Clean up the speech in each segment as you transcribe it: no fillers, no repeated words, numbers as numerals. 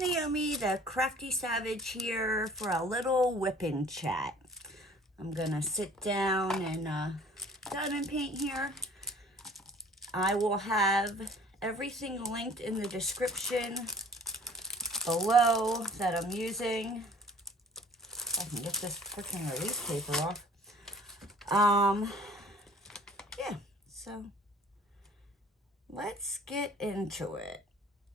Naomi, the Crafty Savage here for a little whipping chat. I'm gonna sit down and diamond paint here. I will have everything linked in the description below that I'm using. I can get this freaking release paper off. Yeah, so let's get into it.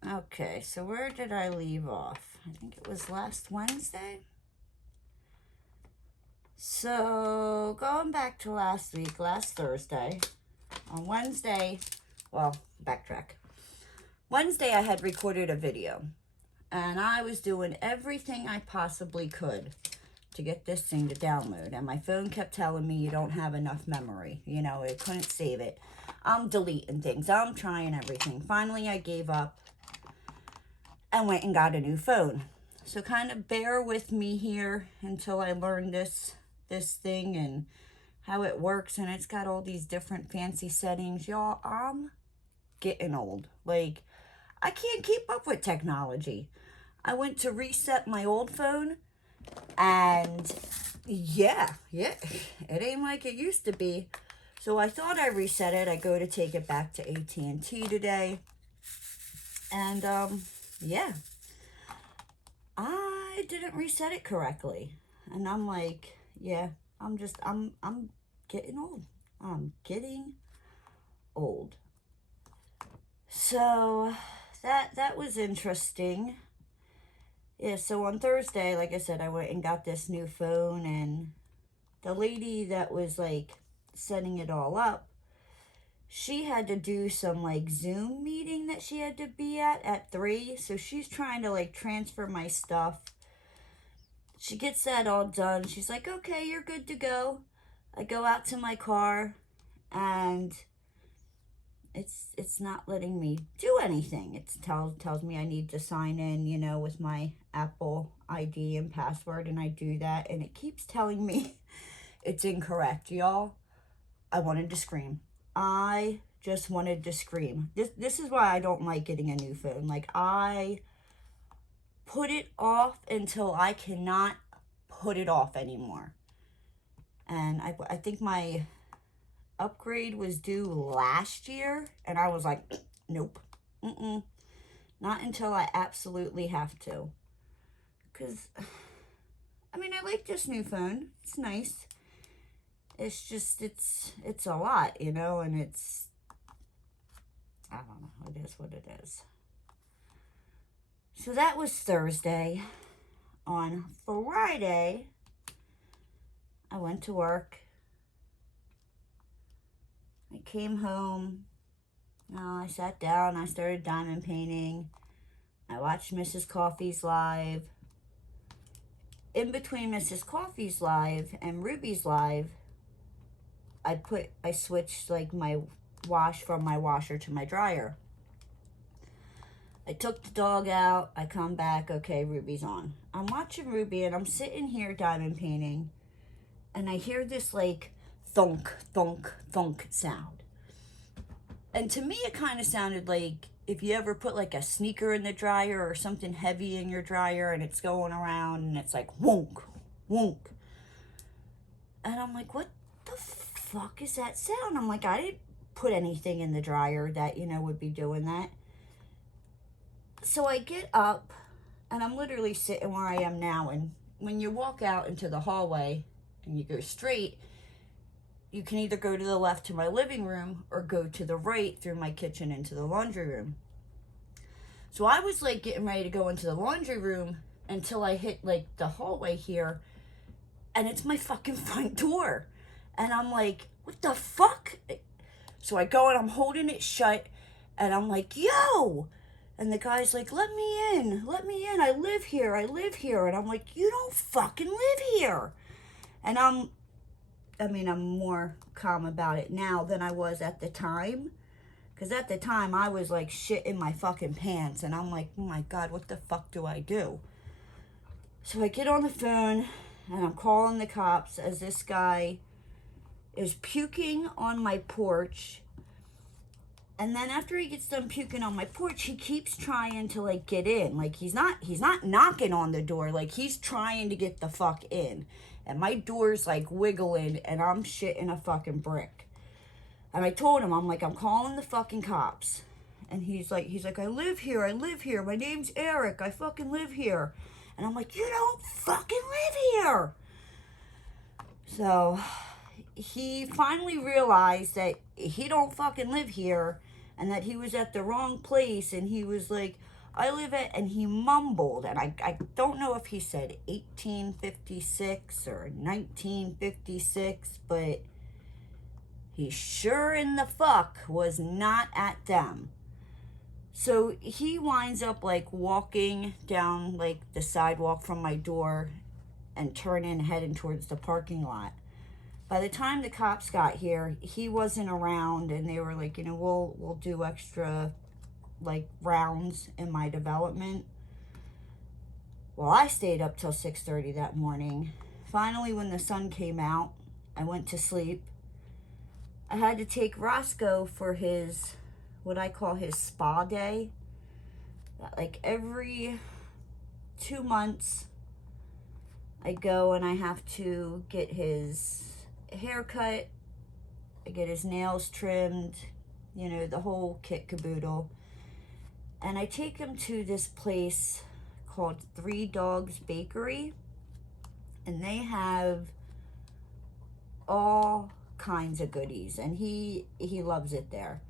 Okay, so where did I leave off? I think it was last Wednesday. So going back to last week, last Thursday, on Wednesday, well, backtrack. Wednesday I had recorded a video and I was doing everything I possibly could to get this thing to download. And my phone kept telling me you don't have enough memory. You know, it couldn't save it. I'm deleting things. I'm trying everything. Finally, I gave up and went and got a new phone. So kind of bear with me here until I learn this thing and how it works. And it's got all these different fancy settings. Y'all, I'm getting old. Like, I can't keep up with technology. I went to reset my old phone and yeah, it ain't like it used to be. So I thought I reset it. I go to take it back to AT&T today. And yeah, I didn't reset it correctly. And I'm like, yeah, I'm getting old. I'm getting old. So that was interesting. Yeah, so on Thursday, like I said, I went and got this new phone, and the lady that was like setting it all up, she had to do some like Zoom meeting that she had to be at 3. So she's trying to like transfer my stuff. She gets that all done. She's like, okay, you're good to go. I go out to my car and it's not letting me do anything. It tells me I need to sign in, you know, with my Apple ID and password, and I do that, and it keeps telling me it's incorrect. Y'all, I wanted to scream. I just wanted to scream. This is why I don't like getting a new phone. Like, I put it off until I cannot put it off anymore. And I think my upgrade was due last year, and I was like, nope, not until I absolutely have to. Because, I mean, I like this new phone. It's nice. It's just, it's a lot, you know, and it's, I don't know, it is what it is. So that was Thursday. On Friday, I went to work. I came home. I sat down. I started diamond painting. I watched Mrs. Coffee's live. In between Mrs. Coffee's live and Ruby's live, I switched like my wash from my washer to my dryer. I took the dog out. I come back. Okay, Ruby's on. I'm watching Ruby and I'm sitting here diamond painting, and I hear this like thunk, thunk, thunk sound. And to me, it kind of sounded like if you ever put like a sneaker in the dryer or something heavy in your dryer and it's going around and it's like wonk, wonk. And I'm like, what the fuck is that sound? I'm like, I didn't put anything in the dryer that, you know, would be doing that. So I get up and I'm literally sitting where I am now. And when you walk out into the hallway and you go straight, you can either go to the left to my living room or go to the right through my kitchen into the laundry room. So I was like getting ready to go into the laundry room until I hit like the hallway here, and it's my fucking front door. And I'm like, what the fuck? So I go and I'm holding it shut and I'm like, yo! And the guy's like, let me in, I live here. And I'm like, you don't fucking live here. And I'm more calm about it now than I was at the time. Because at the time, I was like shit in my fucking pants. And I'm like, oh my God, what the fuck do I do? So I get on the phone and I'm calling the cops as this guy is puking on my porch And then after he gets done puking on my porch, he keeps trying to like get in. Like he's not knocking on the door. Like he's trying to get the fuck in. And my door's like wiggling and I'm shitting a fucking brick. And I told him, I'm like, I'm calling the fucking cops. And he's like, I live here. My name's Eric. I fucking live here. And I'm like, you don't fucking live here. So he finally realized that he don't fucking live here and that he was at the wrong place. And he was like, I live at, and he mumbled. And I don't know if he said 1856 or 1956, but he sure in the fuck was not at them. So he winds up like walking down like the sidewalk from my door and turning, heading towards the parking lot. By the time the cops got here, he wasn't around, and they were like, you know, we'll do extra like rounds in my development. Well, I stayed up till 6:30 that morning. Finally, when the sun came out, I went to sleep. I had to take Roscoe for his, what I call his spa day. Like every 2 months, I go and I have to get his haircut, I get his nails trimmed, you know, the whole kit caboodle. And I take him to this place called Three Dogs Bakery, and they have all kinds of goodies, and he loves it there.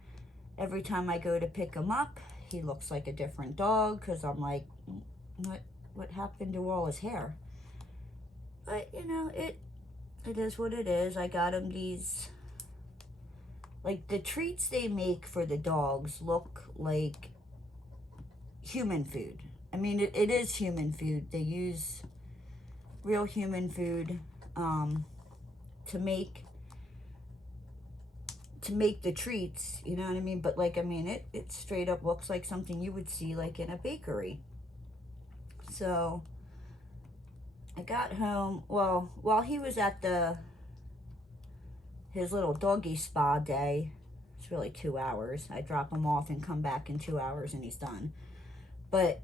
Every time I go to pick him up, he looks like a different dog, because I'm like, what happened to all his hair? But you know, it is what it is. I got him these, like, the treats they make for the dogs look like human food. I mean, it is human food. They use real human food to make the treats, you know what I mean? But like, I mean, it straight up looks like something you would see like in a bakery. So I got home, well, while he was at his little doggy spa day, it's really 2 hours. I drop him off and come back in 2 hours and he's done. But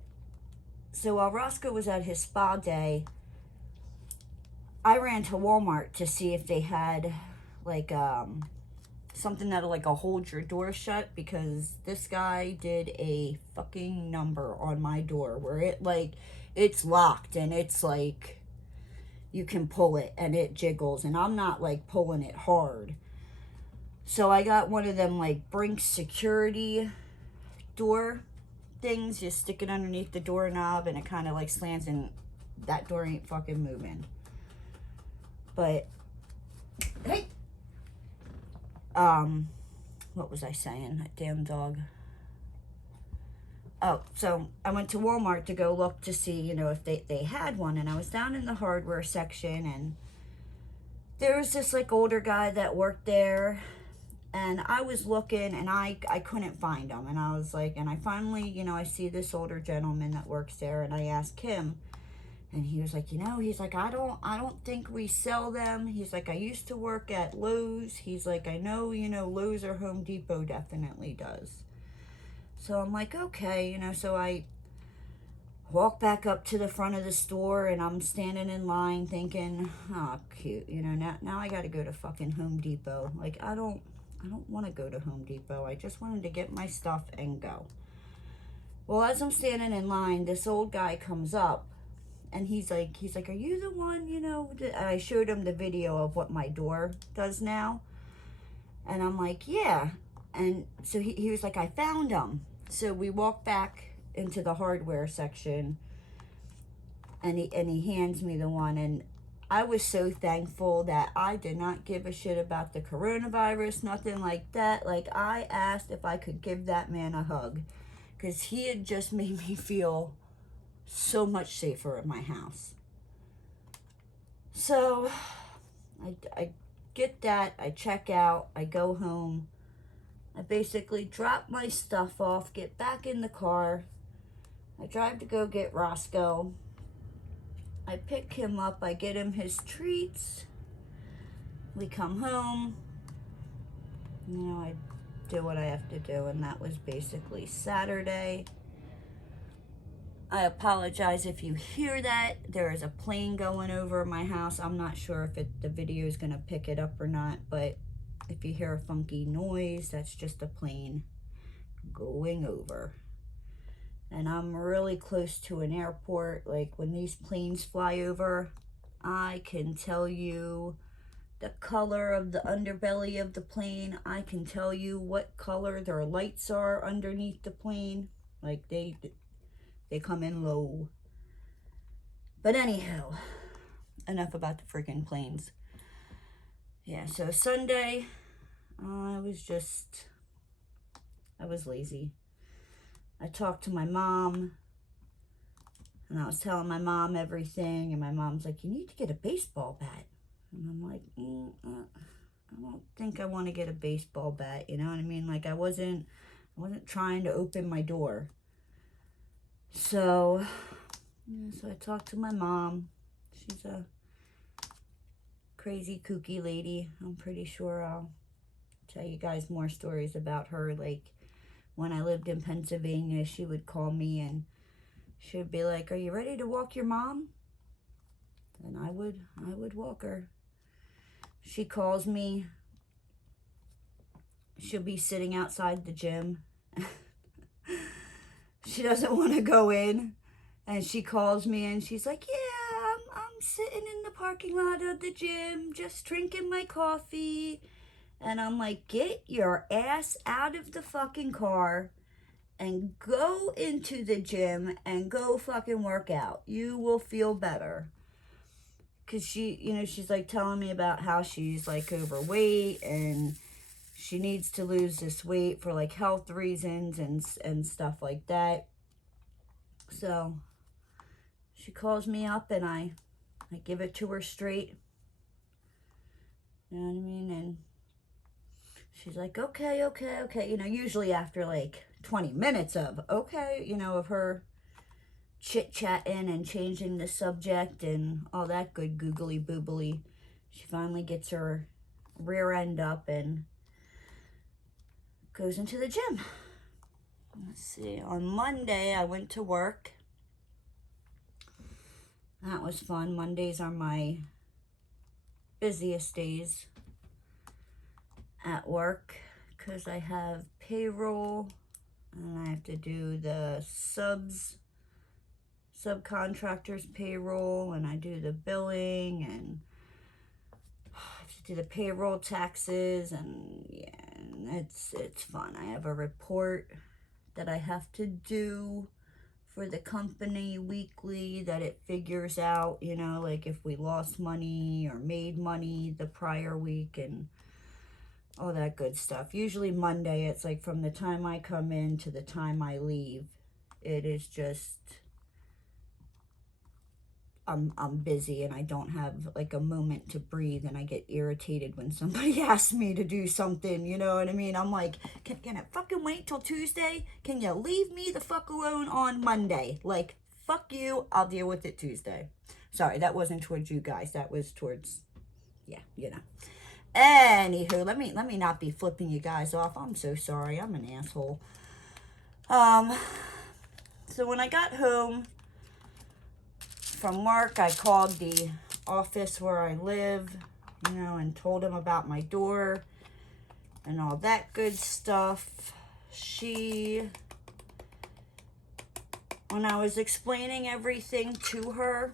so while Roscoe was at his spa day, I ran to Walmart to see if they had like something that'll like hold your door shut, because this guy did a fucking number on my door where it like, it's locked and it's like you can pull it and it jiggles, and I'm not like pulling it hard. So I got one of them like Brinks security door things. You stick it underneath the doorknob and it kind of like slams, and that door ain't fucking moving. But hey, what was I saying? That damn dog. Oh, so I went to Walmart to go look to see, you know, if they had one. And I was down in the hardware section, and there was this like older guy that worked there. And I was looking and I couldn't find him. And I was like, and I finally, you know, I see this older gentleman that works there, and I asked him. And he was like, you know, he's like, I don't think we sell them. He's like, I used to work at Lowe's. He's like, I know, you know, Lowe's or Home Depot definitely does. So I'm like, okay, you know, so I walk back up to the front of the store, and I'm standing in line thinking, oh, cute, you know, now I got to go to fucking Home Depot. Like, I don't want to go to Home Depot. I just wanted to get my stuff and go. Well, as I'm standing in line, this old guy comes up, and he's like, are you the one, you know, and I showed him the video of what my door does now. And I'm like, yeah. And so he was like, I found him. So we walk back into the hardware section, and he hands me the one. And I was so thankful that I did not give a shit about the coronavirus, nothing like that. Like, I asked if I could give that man a hug, because he had just made me feel so much safer at my house. So I get that, I check out, I go home. I basically drop my stuff off, get back in the car. I drive to go get Roscoe. I pick him up, I get him his treats. We come home. You know, I do what I have to do, and that was basically Saturday. I apologize if you hear that. There is a plane going over my house. I'm not sure if the video is going to pick it up or not, but if you hear a funky noise, that's just a plane going over. And I'm really close to an airport. Like, when these planes fly over, I can tell you the color of the underbelly of the plane. I can tell you what color their lights are underneath the plane. Like, they come in low. But anyhow, enough about the freaking planes. Yeah, so Sunday, I was lazy. I talked to my mom, and I was telling my mom everything, and my mom's like, you need to get a baseball bat. And I'm like, I don't think I want to get a baseball bat, you know what I mean? Like, I wasn't trying to open my door. So, yeah, so I talked to my mom. She's a crazy, kooky lady. I'm pretty sure I'll tell you guys more stories about her. Like, when I lived in Pennsylvania, she would call me and she would be like, are you ready to walk your mom? And I would walk her. She calls me. She'll be sitting outside the gym. She doesn't want to go in. And she calls me and she's like, yeah, I'm sitting in the parking lot of the gym, just drinking my coffee. And I'm like, get your ass out of the fucking car and go into the gym and go fucking work out. You will feel better. Because she, you know, she's like telling me about how she's like overweight and she needs to lose this weight for like health reasons and stuff like that. So she calls me up and I give it to her straight. You know what I mean? And she's like, okay. You know, usually after like 20 minutes of, okay, you know, of her chit-chatting and changing the subject and all that good googly boobly, she finally gets her rear end up and goes into the gym. Let's see. On Monday, I went to work. That was fun. Mondays are my busiest days at work because I have payroll and I have to do the subcontractors payroll, and I do the billing, and I have to do the payroll taxes, and yeah, and it's fun. I have a report that I have to do for the company weekly that it figures out, you know, like if we lost money or made money the prior week and all that good stuff. Usually Monday, it's like from the time I come in to the time I leave, it is just, I'm busy and I don't have like a moment to breathe, and I get irritated when somebody asks me to do something, you know what I mean? I'm like, can it fucking wait till Tuesday? Can you leave me the fuck alone on Monday? Like, fuck you, I'll deal with it Tuesday. Sorry, that wasn't towards you guys, that was towards, yeah, you know. Anywho, let me not be flipping you guys off. I'm so sorry, I'm an asshole. So when I got home from work, I called the office where I live, you know, and told them about my door and all that good stuff. When I was explaining everything to her,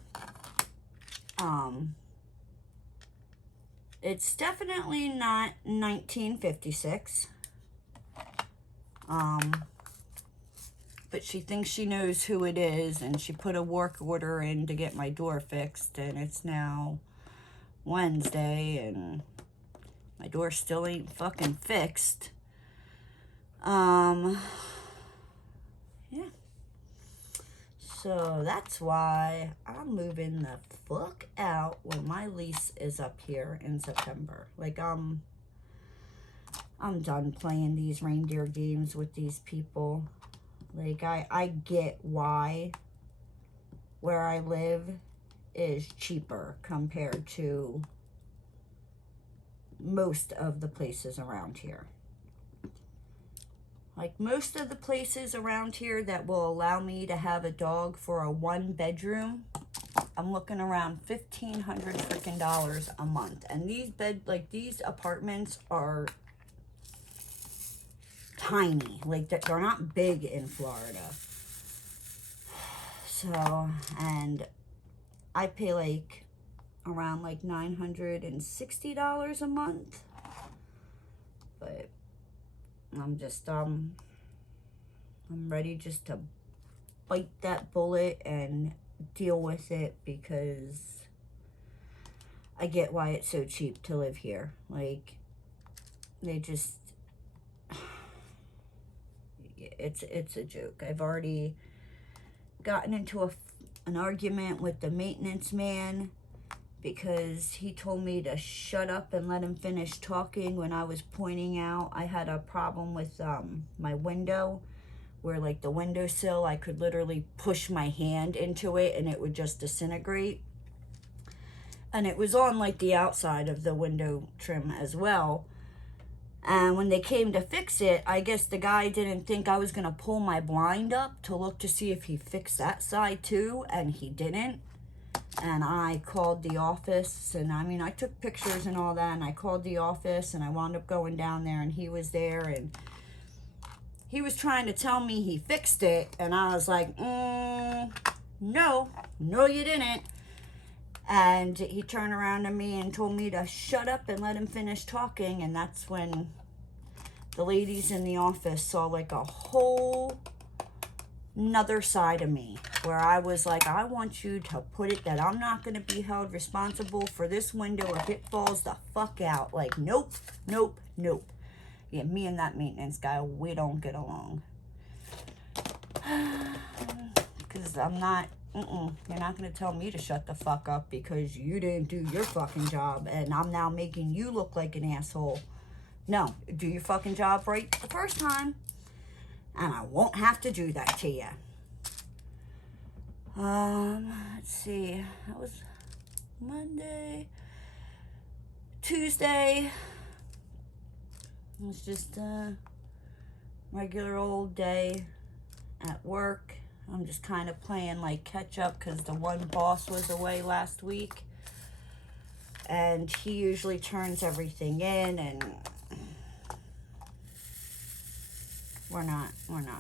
it's definitely not 1956. But she thinks she knows who it is, and she put a work order in to get my door fixed, and it's now Wednesday, and my door still ain't fucking fixed. Yeah. So that's why I'm moving the fuck out when my lease is up here in September. Like, I'm done playing these reindeer games with these people. Like, I get why where I live is cheaper compared to most of the places around here. Like most of the places around here that will allow me to have a dog for a 1-bedroom, I'm looking around $1,500 freaking dollars a month. And these apartments are tiny. Like they're not big in Florida. So, and I pay like around like $960 a month. But I'm just I'm ready just to bite that bullet and deal with it, because I get why it's so cheap to live here. Like they just it's a joke. I've already gotten into an argument with the maintenance man because he told me to shut up and let him finish talking when I was pointing out I had a problem with my window, where like the windowsill, I could literally push my hand into it and it would just disintegrate. And it was on like the outside of the window trim as well. And when they came to fix it, I guess the guy didn't think I was going to pull my blind up to look to see if he fixed that side too, and he didn't. And I called the office, and I mean, I took pictures and all that, and I called the office, and I wound up going down there, and he was there, and he was trying to tell me he fixed it, and I was like, no, you didn't. And he turned around to me and told me to shut up and let him finish talking, and that's when the ladies in the office saw like a whole another side of me, where I was like, I want you to put it that I'm not going to be held responsible for this window if it falls the fuck out. Like, nope, nope, nope. Yeah, me and that maintenance guy, we don't get along. Because I'm not, you're not going to tell me to shut the fuck up because you didn't do your fucking job and I'm now making you look like an asshole. No, do your fucking job right the first time, and I won't have to do that to you. Let's see. That was Monday. Tuesday. It was just a regular old day at work. I'm just kind of playing like catch up because the one boss was away last week. And he usually turns everything in, and we're not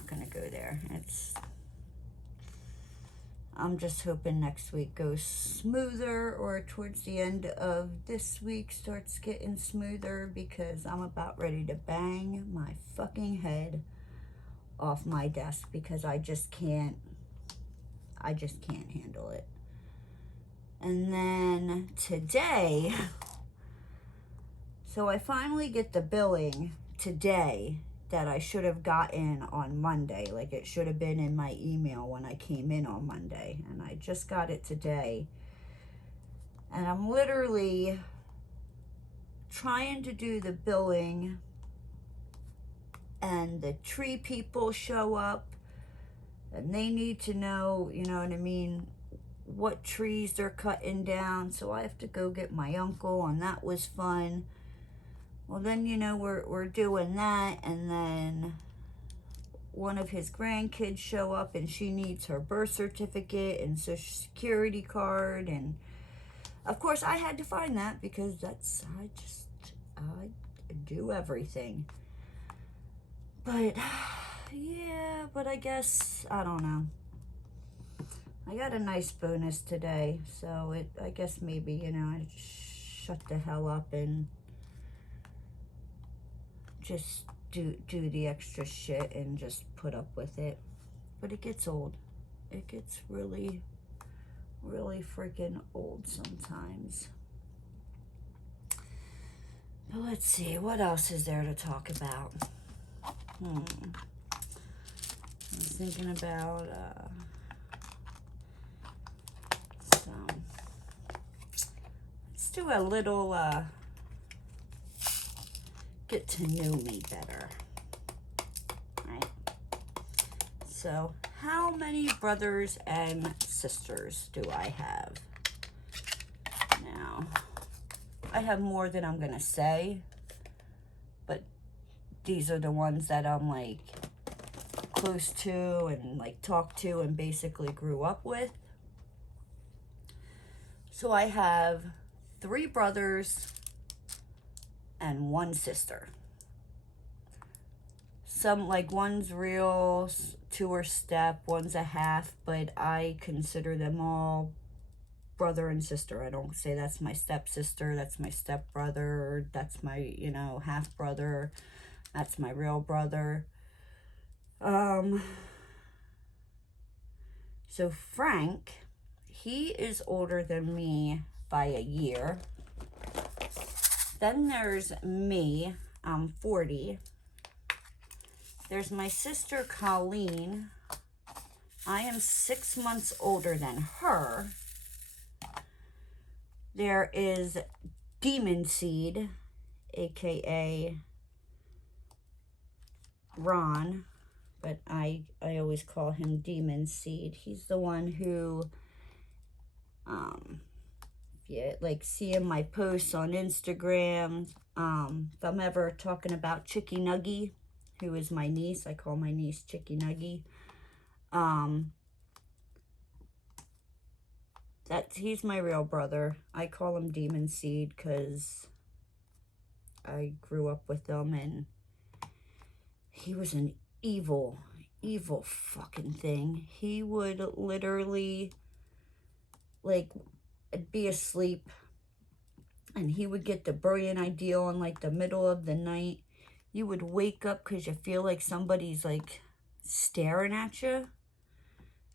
gonna go there. I'm just hoping next week goes smoother, or towards the end of this week starts getting smoother, because I'm about ready to bang my fucking head off my desk because I just can't handle it. And then today, so I finally get the billing today that I should have gotten on Monday. Like, it should have been in my email when I came in on Monday, and I just got it today. And I'm literally trying to do the billing, and the tree people show up, and they need to know, you know what I mean, what trees they're cutting down. So I have to go get my uncle, and that was fun. Well, then, you know, we're doing that, and then one of his grandkids show up, and she needs her birth certificate and social security card, and of course I had to find that because I do everything. But yeah, but I guess, I don't know. I got a nice bonus today, so I guess maybe, you know, I just shut the hell up and just do the extra shit and just put up with it. But it gets old. It gets really, really freaking old sometimes. But let's see, what else is there to talk about? I was thinking about let's do a little get to know me better, right? So, how many brothers and sisters do I have? Now, I have more than I'm gonna say, but these are the ones that I'm like, close to and like talked to and basically grew up with. So I have 3 brothers and 1 sister. Some, like, one's real, 2 are step, one's a half, but I consider them all brother and sister. I don't say that's my stepsister, that's my stepbrother, or that's my, you know, half brother, that's my real brother. So Frank, he is older than me by a year. Then there's me, I'm 40. There's my sister Colleen. I am 6 months older than her. There is Demon Seed, aka Ron, but I always call him Demon Seed. He's the one who, if you like seeing my posts on Instagram, if I'm ever talking about Chicky Nuggy, who is my niece, I call my niece Chicky Nuggy. He's my real brother. I call him Demon Seed because I grew up with him, and he was an evil fucking thing. He would literally, like, I'd be asleep and he would get the brilliant idea in like the middle of the night. You would wake up because you feel like somebody's like staring at you.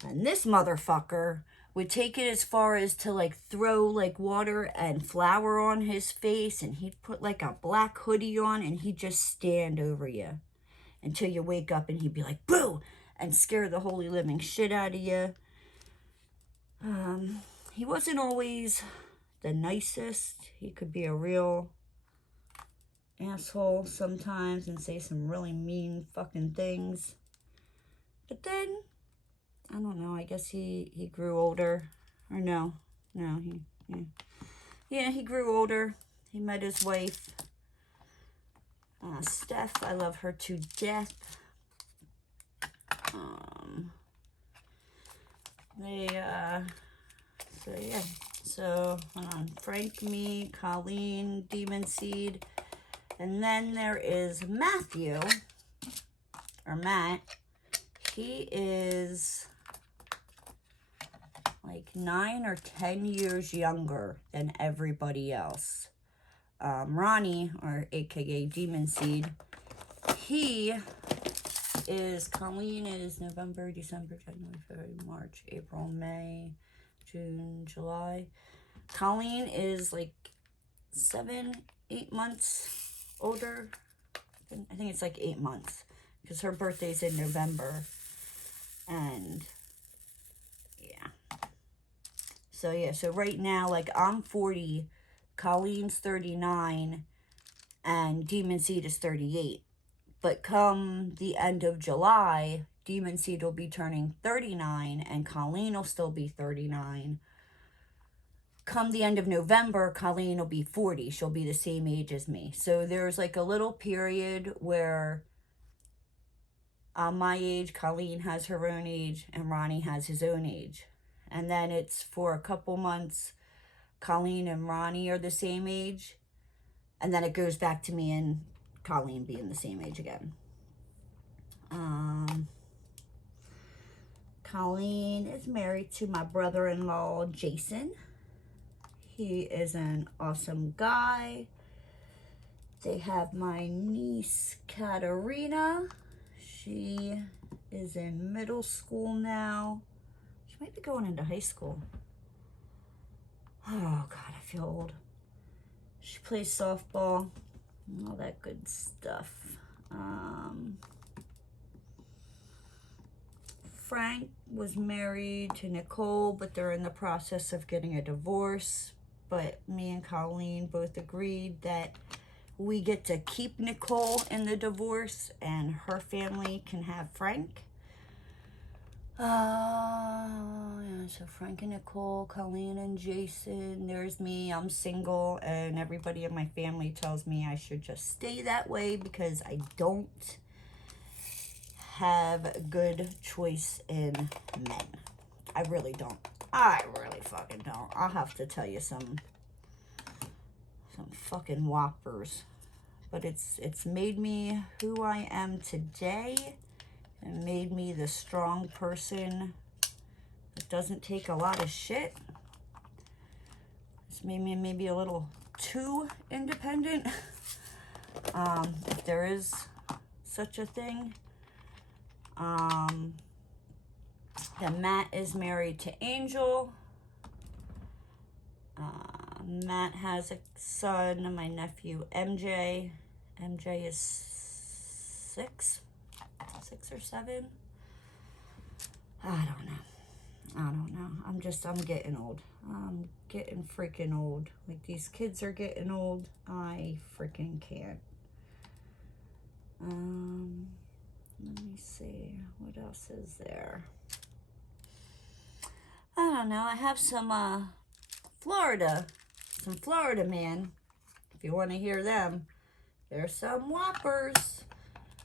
And this motherfucker would take it as far as to like throw like water and flour on his face, and he'd put like a black hoodie on and he'd just stand over you until you wake up, and he'd be like, boo, and scare the holy living shit out of you. He wasn't always the nicest. He could be a real asshole sometimes and say some really mean fucking things. But then, I don't know, I guess he grew older. Or no, he grew older. He met his wife, Steph. I love her to death. So, hold on. Frank, me, Colleen, Demon Seed. And then there is Matthew, or Matt. He is like 9 or 10 years younger than everybody else. Ronnie, or aka Demon Seed, Colleen is November, December, January, February, March, April, May, June, July. Colleen is like 7, 8 months older. I think it's like 8 months because her birthday's in November. And so right now, like, I'm 40, Colleen's 39, and Demon Seed is 38. But come the end of July, Demon Seed will be turning 39, and Colleen will still be 39. Come the end of November, Colleen will be 40. She'll be the same age as me. So there's like a little period where I'm my age, Colleen has her own age, and Ronnie has his own age. And then it's for a couple months, Colleen and Ronnie are the same age. And then it goes back to me and Colleen being the same age again. Colleen is married to my brother-in-law, Jason. He is an awesome guy. They have my niece, Katerina. She is in middle school now. She might be going into high school. Oh, God, I feel old. She plays softball and all that good stuff. Frank was married to Nicole, but they're in the process of getting a divorce. But me and Colleen both agreed that we get to keep Nicole in the divorce and her family can have Frank. So Frank and Nicole, Colleen and Jason, there's me, I'm single, and everybody in my family tells me I should just stay that way because I don't have good choice in men. I really don't. I really fucking don't. I'll have to tell you some fucking whoppers. But it's made me who I am today, and made me the strong person that doesn't take a lot of shit. It's made me maybe a little too independent, if there is such a thing. Then Matt is married to Angel. Matt has a son, my nephew MJ. MJ is 6 or 7. I don't know. I'm getting old. I'm getting freaking old. Like, these kids are getting old. I freaking can't. Let me see. What else is there? I don't know. I have some Florida man. If you want to hear them, there's some whoppers.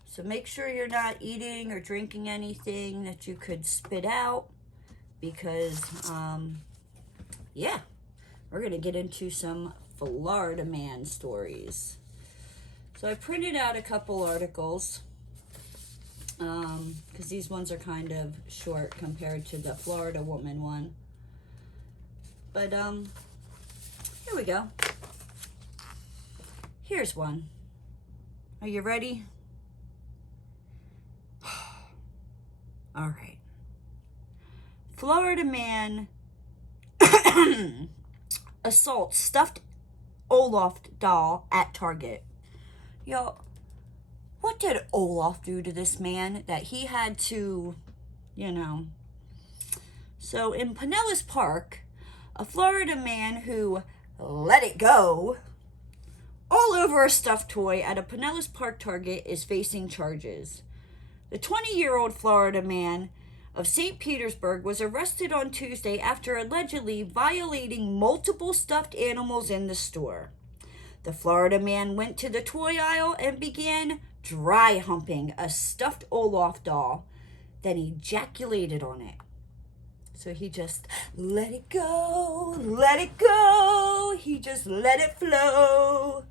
So make sure you're not eating or drinking anything that you could spit out, because, yeah, we're going to get into some Florida man stories. So I printed out a couple articles, because these ones are kind of short compared to the Florida woman one. But, here we go. Here's one. Are you ready? All right. Florida man assaults stuffed Olaf doll at Target. Yo, what did Olaf do to this man that he had to, you know? So in Pinellas Park, a Florida man who let it go all over a stuffed toy at a Pinellas Park Target is facing charges. The 20-year-old Florida man of St. Petersburg was arrested on Tuesday after allegedly violating multiple stuffed animals in the store. The Florida man went to the toy aisle and began dry humping a stuffed Olaf doll, then ejaculated on it. So he just let it go, he just let it flow.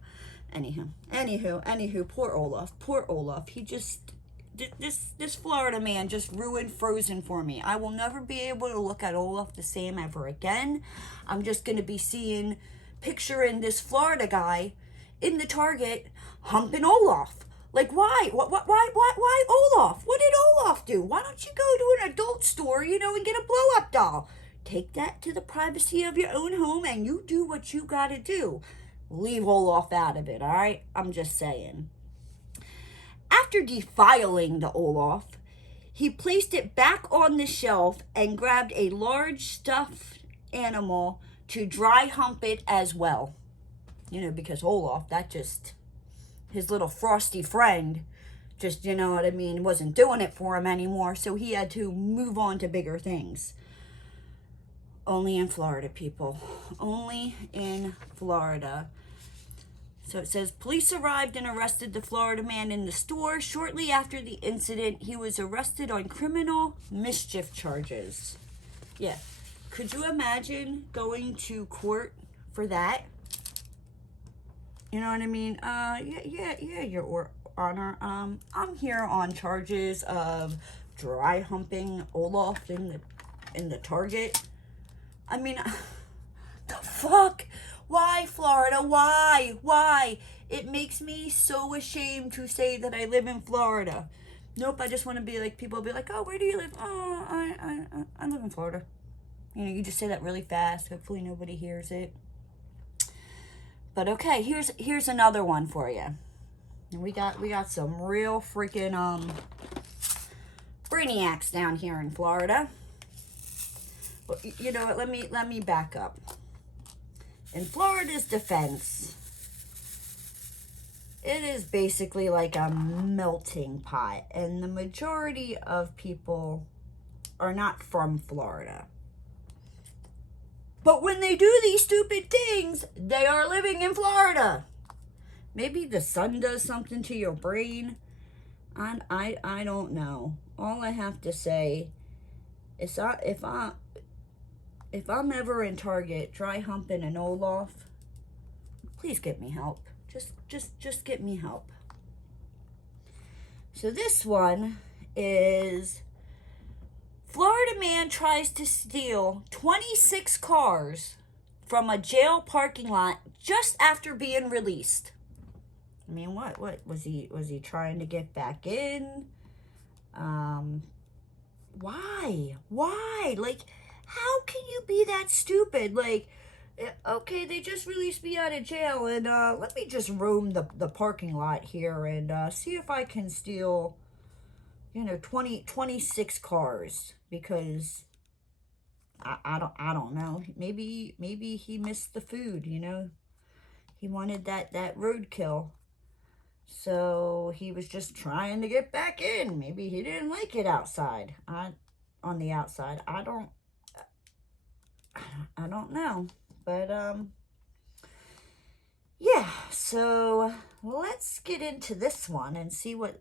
Anywho, poor Olaf. He just, this Florida man just ruined Frozen for me. I will never be able to look at Olaf the same ever again. I'm just going to be picturing this Florida guy in the Target humping Olaf. Like, why? Why Olaf? What did Olaf do? Why don't you go to an adult store, and get a blow-up doll? Take that to the privacy of your own home, and you do what you gotta do. Leave Olaf out of it, all right? I'm just saying. After defiling the Olaf, he placed it back on the shelf and grabbed a large stuffed animal to dry hump it as well. Because Olaf, his little frosty friend, just, wasn't doing it for him anymore, so he had to move on to bigger things. Only in Florida, people. Only in Florida. So it says, police arrived and arrested the Florida man in the store. Shortly after the incident, he was arrested on criminal mischief charges. Yeah. Could you imagine going to court for that? You know what I mean? Yeah, Your Honor. I'm here on charges of dry humping Olaf in the Target. I mean, the fuck? Why, Florida? Why? It makes me so ashamed to say that I live in Florida. Nope, I just want to be like, people be like, oh, where do you live? Oh, I live in Florida. You just say that really fast. Hopefully nobody hears it. But okay, here's another one for you. And we got some real freaking brainiacs down here in Florida. Well, you know what? Let me back up. In Florida's defense, it is basically like a melting pot, and the majority of people are not from Florida. But when they do these stupid things, they are living in Florida. Maybe the sun does something to your brain. I don't know. All I have to say is if I'm ever in Target dry humping an Olaf, please get me help. Just get me help. So this one is Florida man tries to steal 26 cars from a jail parking lot just after being released. I mean, what was he trying to get back in? Why? Like, how can you be that stupid? Like, okay, they just released me out of jail, and let me just roam the parking lot here and see if I can steal, 26 cars, because I don't know. Maybe he missed the food, He wanted that roadkill. So he was just trying to get back in. Maybe he didn't like it outside. On the outside. I don't know. But yeah, so let's get into this one and see what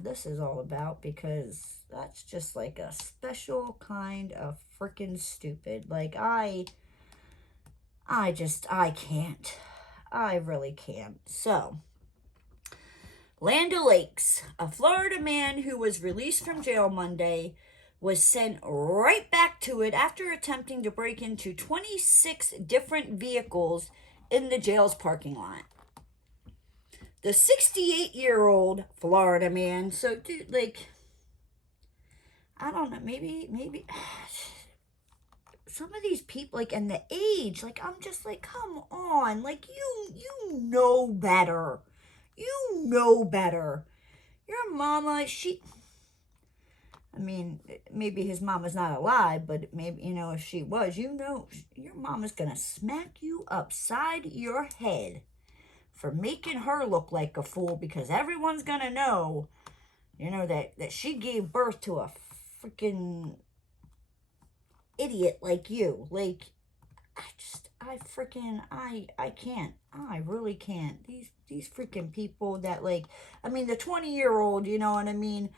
this is all about, because that's just like a special kind of freaking stupid. Like, I can't. I really can't. So, Land O'Lakes, a Florida man who was released from jail Monday, was sent right back to it after attempting to break into 26 different vehicles in the jail's parking lot. The 68-year-old Florida man, so dude, like, I don't know, maybe some of these people, like, and the age, like, I'm just like, come on, like, you know better. You know better. Your mama, I mean, maybe his mama's not alive, but maybe, if she was, your mama's gonna smack you upside your head for making her look like a fool, because everyone's gonna know, that she gave birth to a freaking idiot like you. Like, I can't. I really can't. These freaking people that, like, I mean, the 20-year-old, you know what I mean,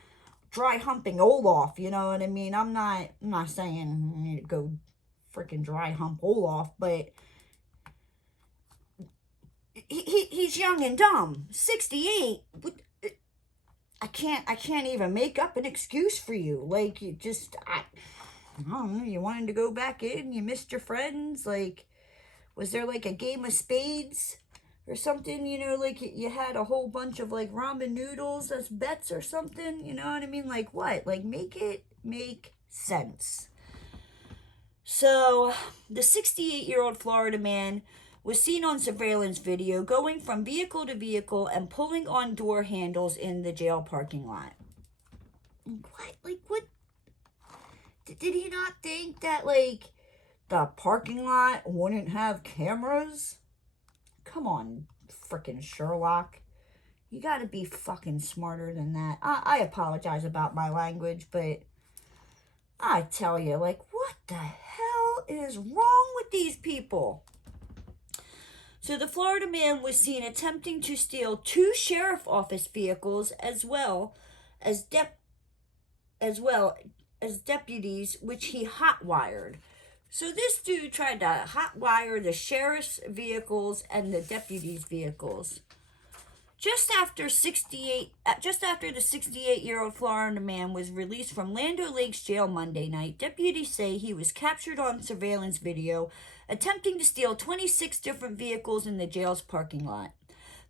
dry humping Olaf, you know what I mean? I'm not saying you need to go freaking dry hump Olaf, but he's young and dumb. 68. I can't even make up an excuse for you. Like, I don't know, you wanted to go back in, you missed your friends, like, was there like a game of spades or something, like you had a whole bunch of like ramen noodles as bets or something, you know what I mean? Like, what? Like, make it make sense. So, the 68-year-old Florida man was seen on surveillance video going from vehicle to vehicle and pulling on door handles in the jail parking lot. What? Like, what? Did he not think that, like, the parking lot wouldn't have cameras? Come on, frickin' Sherlock. You gotta be fucking smarter than that. I apologize about my language, but I tell you, like, what the hell is wrong with these people? So the Florida man was seen attempting to steal 2 sheriff office vehicles as well as deputies, which he hotwired. So this dude tried to hotwire the sheriff's vehicles and the deputies' vehicles. Just after the 68-year-old Florida man was released from Land O'Lakes jail Monday night, deputies say he was captured on surveillance video attempting to steal 26 different vehicles in the jail's parking lot.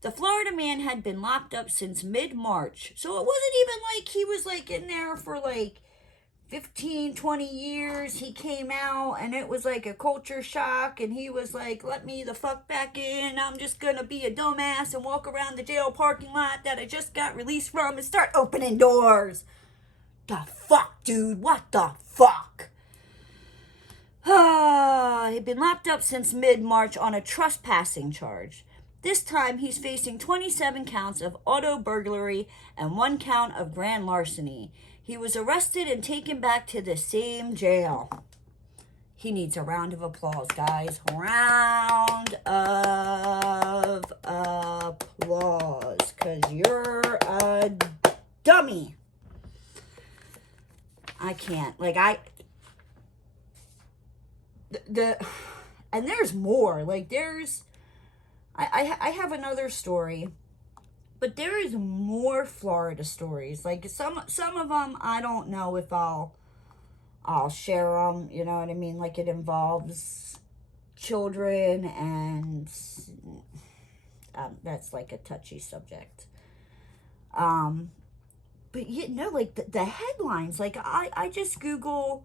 The Florida man had been locked up since mid-March, so it wasn't even like he was like in there for like 15, 20 years. He came out and it was like a culture shock, and he was like, let me the fuck back in. I'm just gonna be a dumbass and walk around the jail parking lot that I just got released from and start opening doors. The fuck, dude? What the fuck? He'd been locked up since mid-March on a trespassing charge. This time, he's facing 27 counts of auto burglary and 1 count of grand larceny. He was arrested and taken back to the same jail. He needs a round of applause, guys. Round of applause. Because you're a dummy. I can't. Like, and there's more. Like, I have another story, but there is more Florida stories. Like, some of them, I don't know if I'll share them, you know what I mean? Like, it involves children, and that's like a touchy subject. But you know, like the headlines, like I just Google,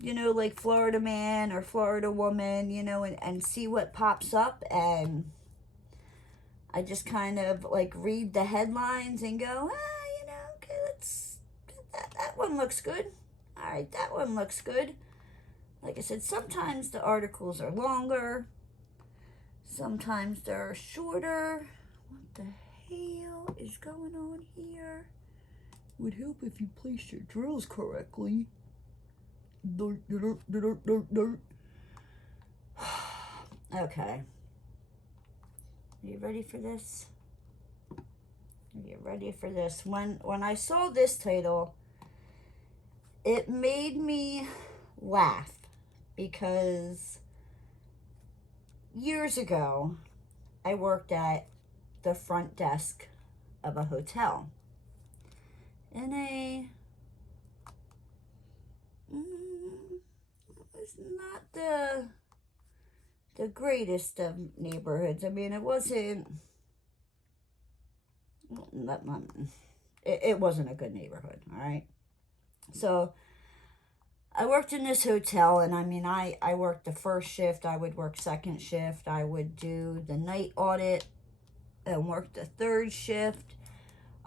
you know, like Florida man or Florida woman, you know, and see what pops up, and I just kind of like read the headlines and go, you know, okay, that one looks good. All right, that one looks good. Like I said, sometimes the articles are longer, sometimes they're shorter. What the hell is going on here? Would help if you placed your drills correctly. Dirt, dirt, dirt, dirt, dirt. Okay. Are you ready for this? Are you ready for this? When I saw this title, it made me laugh, because years ago, I worked at the front desk of a hotel. In a, it was not the greatest of neighborhoods. I mean, it wasn't, it wasn't a good neighborhood, all right? So I worked in this hotel, and I mean, I worked the first shift, I would work second shift, I would do the night audit and work the third shift.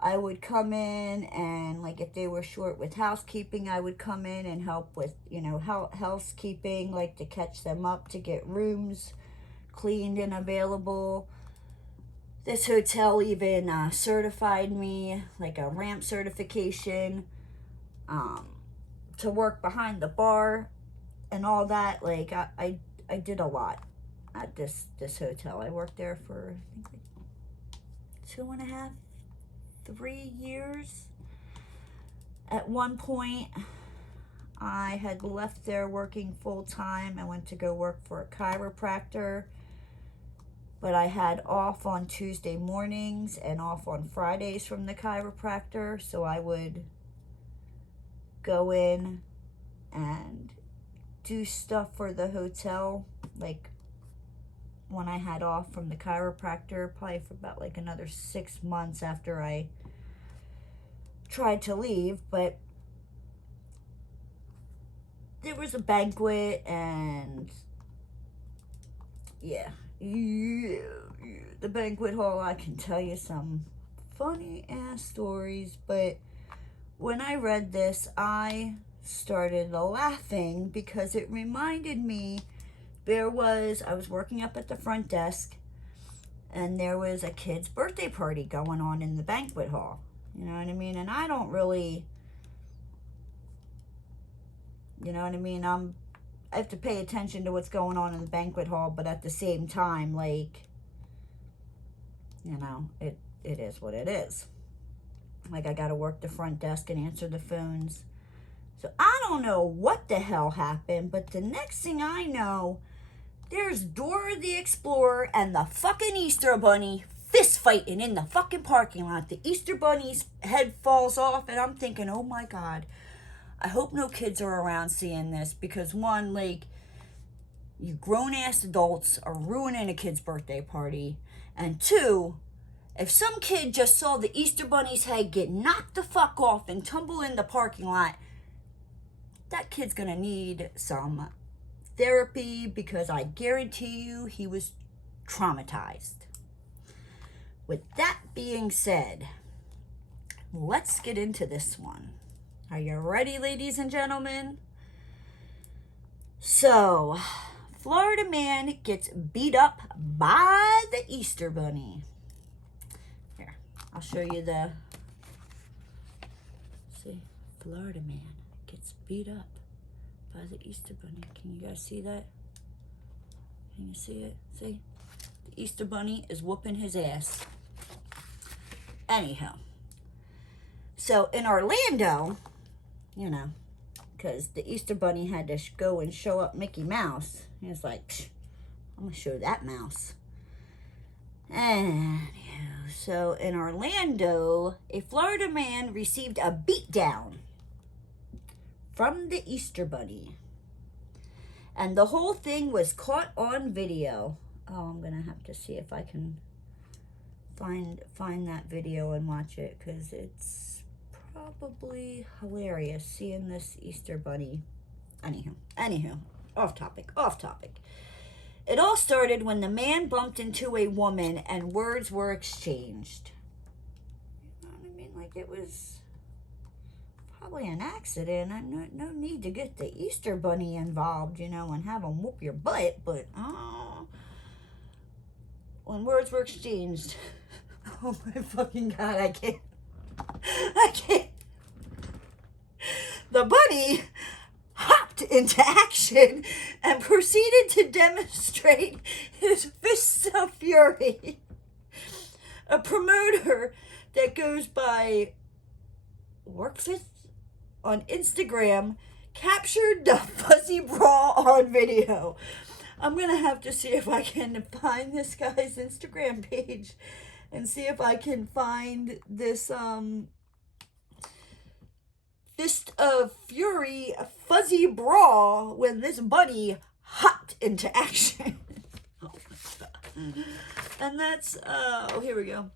I would come in, and like if they were short with housekeeping, I would come in and help with, you know, housekeeping, like to catch them up, to get rooms cleaned and available. This hotel even certified me, like a ramp certification, to work behind the bar and all that. Like I did a lot at this hotel. I worked there for, I think, like 2.5, 3 years. At one point, I had left there working full-time. I went to go work for a chiropractor, but I had off on Tuesday mornings and off on Fridays from the chiropractor, so I would go in and do stuff for the hotel, like when I had off from the chiropractor, probably for about like another 6 months after I tried to leave. But there was a banquet, and yeah, the banquet hall, I can tell you some funny ass stories. But when I read this, I started laughing, because it reminded me, I was working up at the front desk, and there was a kid's birthday party going on in the banquet hall. You know what I mean? And I don't really, you know what I mean? I have to pay attention to what's going on in the banquet hall, but at the same time, like, you know, it is what it is. Like, I gotta work the front desk and answer the phones. So I don't know what the hell happened, but the next thing I know, there's Dora the Explorer and the fucking Easter Bunny fist fighting in the fucking parking lot. The Easter Bunny's head falls off, and I'm thinking, oh my God, I hope no kids are around seeing this, because one, like, you grown-ass adults are ruining a kid's birthday party, and two, if some kid just saw the Easter Bunny's head get knocked the fuck off and tumble in the parking lot, that kid's gonna need some therapy, because I guarantee you he was traumatized. With that being said, let's get into this one. Are you ready, ladies and gentlemen? So, Florida man gets beat up by the Easter Bunny. Here, I'll show you the, see, Florida man gets beat up by the Easter Bunny. Can you guys see that? Can you see it? See? The Easter Bunny is whooping his ass. Anyhow. So in Orlando, you know, because the Easter Bunny had to go and show up Mickey Mouse. He was like, I'm going to show that mouse. And so in Orlando, a Florida man received a beatdown from the Easter Bunny. And the whole thing was caught on video. Oh, I'm going to have to see if I can find that video and watch it, because it's probably hilarious seeing this Easter Bunny. Anywho, off topic. It all started when the man bumped into a woman and words were exchanged. You know what I mean? Like, it was probably an accident. No need to get the Easter Bunny involved, you know, and have him whoop your butt. But when words were exchanged, oh my fucking God, I can't. The bunny hopped into action and proceeded to demonstrate his fists of fury. A promoter that goes by Workfist on Instagram captured the fuzzy bra on video. I'm gonna have to see if I can find this guy's Instagram page and see if I can find this fist of fury fuzzy bra when this bunny hopped into action. And that's here we go.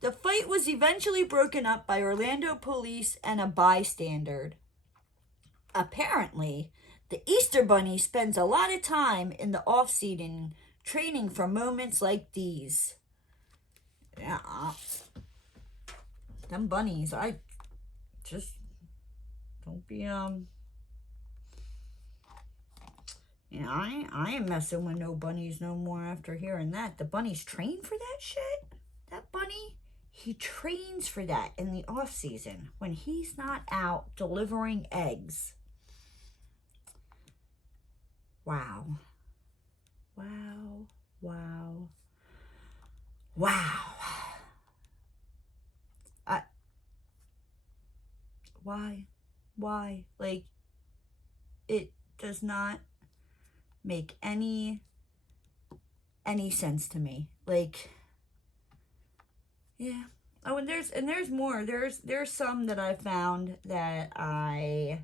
The fight was eventually broken up by Orlando police and a bystander. Apparently, the Easter Bunny spends a lot of time in the off-season training for moments like these. Yeah. Them bunnies, I just don't be, I ain't messing with no bunnies no more after hearing that. The bunnies train for that shit? That bunny, he trains for that in the off-season when he's not out delivering eggs. Wow. Why? Like, it does not make any sense to me. Like, yeah. Oh, and there's more. There's some that I found that I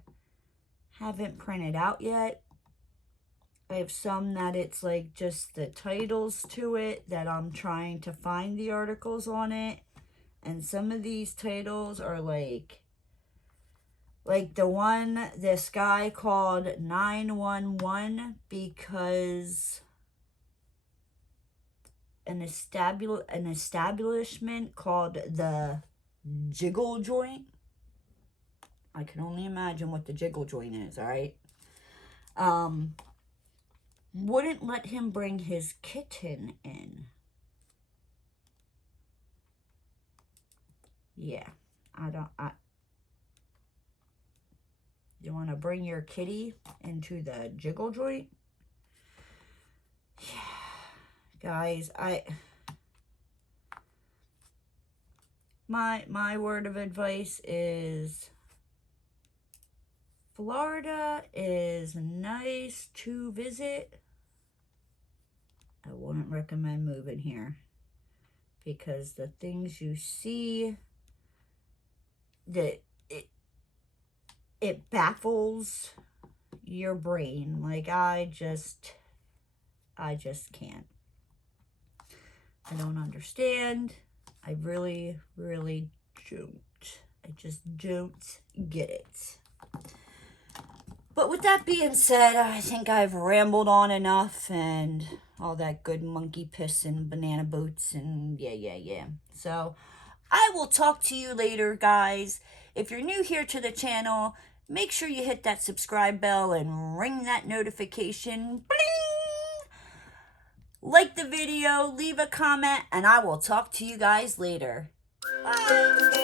haven't printed out yet. I have some that it's like just the titles to it that I'm trying to find the articles on it. And some of these titles are like the one this guy called 911 because an establishment called the Jiggle Joint. I can only imagine what the Jiggle Joint is, all right? Wouldn't let him bring his kitten in. Yeah, you want to bring your kitty into the Jiggle Joint? Yeah, guys, my word of advice is Florida is nice to visit. I wouldn't recommend moving here because the things you see, that it baffles your brain. Like, I just can't. I don't understand. I really don't. I just don't get it. But with that being said, I think I've rambled on enough and all that good monkey piss and banana boats and yeah. So I will talk to you later, guys. If you're new here to the channel, make sure you hit that subscribe bell and ring that notification. Bling! Like the video, leave a comment, and I will talk to you guys later. Bye!